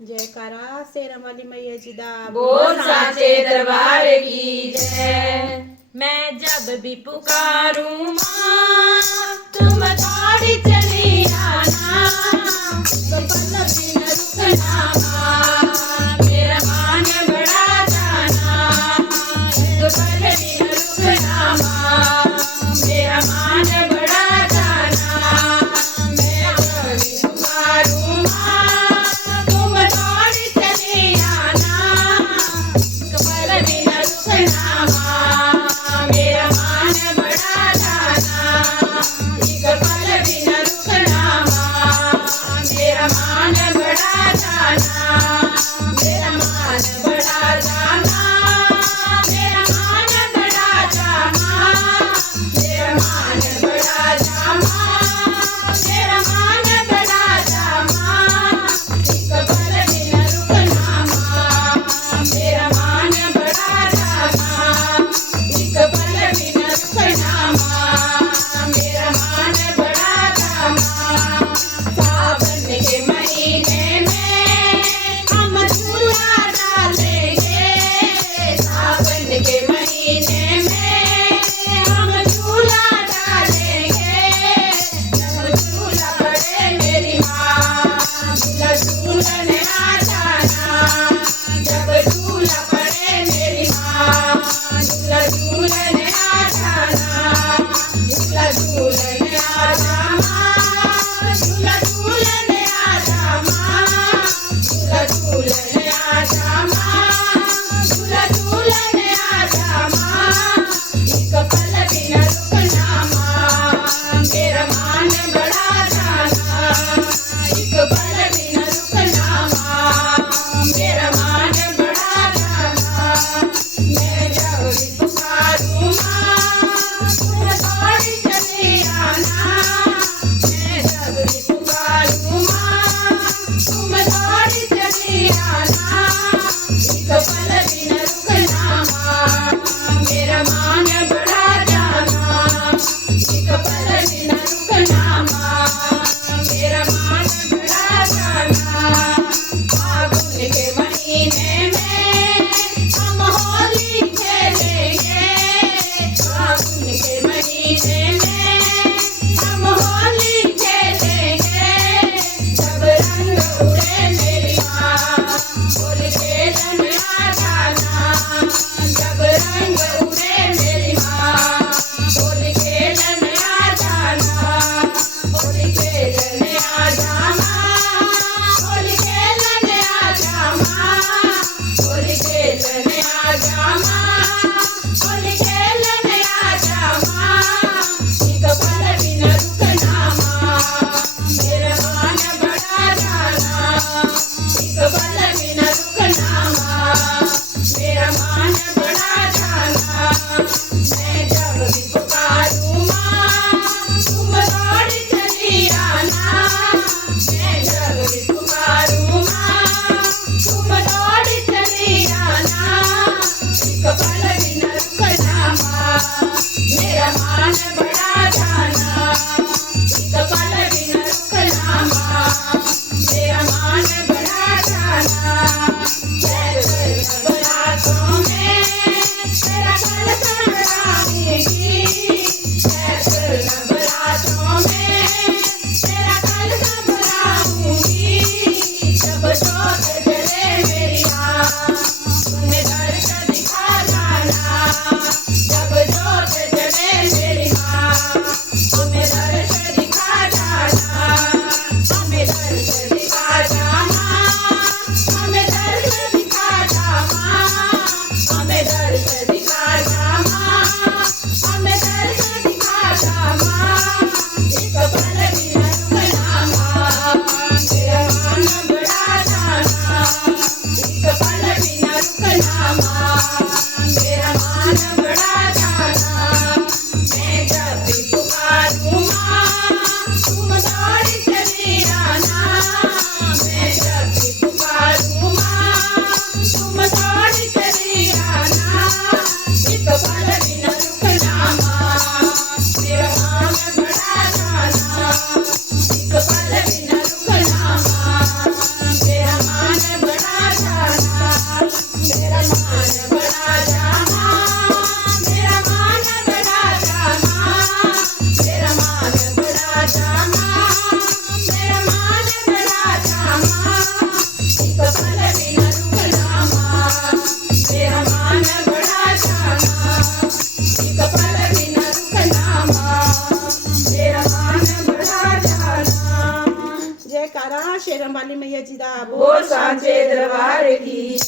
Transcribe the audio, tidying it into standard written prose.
जयकारा शेरा वाली मैया जी दा बोल साचे दरबार की जय। मैं जब भी पुकारूं माँ तुम दौड़ी चली आना, तो पल भी न रुकना माँ, मेरा मान बढ़ा जाना, तो पल भी न रुकना माँ, मेरा मान बढ़ा जाना। मैं जब भी पुकारूं माँ तुम दौड़ी चली आना, तो पल भी न रुकना माँ, मेरा मान बढ़ा जाना, एक पल भी न रुकना माँ, मेरा मान बढ़ा जाना, मेरा मान बढ़ा जाना, मेरा मान बढ़ा जाना, मेरा मान बढ़ा जाना, मेरा मान बढ़ा जाना, एक पल भी न रुकना माँ, मेरा मान बढ़ा जाना, एक पल भी न रुकना माँ, मेरा मान बढ़ा जाना। सावन के महीने में हम झूला डालेंगे, सावन के महीने में हम झूला डालेंगे, जब झूला पड़े मेरी माँ झूला झूलने आ जाना, जब झूला पड़े मेरी माँ झूला झूलने आ जाना, झूला झूलने आ जाना, झूला झूलने आ जाना, झूला झूलने आ जाना, झूला झूलने आ जाना, एक पल भी न रुकना माँ, मेरा मान बढ़ा जाना, एक पल भी न रुकना माँ, मेरा मान बढ़ा जाना। मैं जब भी पुकारूं माँ तुम दौड़ी चली आना, मैं जब भी पुकारूं माँ तुम दौड़ी चली आना, एक पल भी न रुकना माँ, मेरा मान बढ़ा जाना, एक पल भी न रुकना माँ, मेरा मान बढ़ा जाना। फागुन के महीने में हम होली खेलेंगे, फागुन के महीने में हम होली खेलेंगे, जब रंग उड़े मेरी माँ होली खेलन आ जाना, जब रंग उड़े मेरी माँ होली खेलन आ जाना, होली खेलन आ जाना, होली खेलन आ जाना, होली खेलन आ जाना, होली खेलन आ जाना, एक पल भी न रुकना माँ, मेरा मान बढ़ा जाना, एक पल भी न रुकना माँ, मेरा मान बढ़ा जाना। मैं जब भी पुकारूं माँ तुम दौड़ी चली आना, मैं जब भी पुकारूं माँ तुम दौड़ी चली आना, एक पल भी न रुकना माँ, मेरा मान बढ़ा जाना, एक पल भी न रुकना माँ, मेरा मान बढ़ा जाना। जय नवरात्रों में तेरा कलश बढ़ाऊंगी, जय नवरात्रों में तेरा कलश बढ़ाऊंगी, जब जोत जले मेरी माँ तुम्हें दर्श दिखा जाना, जब जोत जले मेरी माँ तुम्हें दर्श दिखा जाना, हमें दर्श दिखा जाना, हमें दर्श दिखा जाना, हमें दर्श दिखा जाना, हमें दर्श दिखा जाना, एक पल भी न रुकना माँ, मेरा मान बढ़ा जाना, वाली मैया जी दा बोल सांचे दरबार की।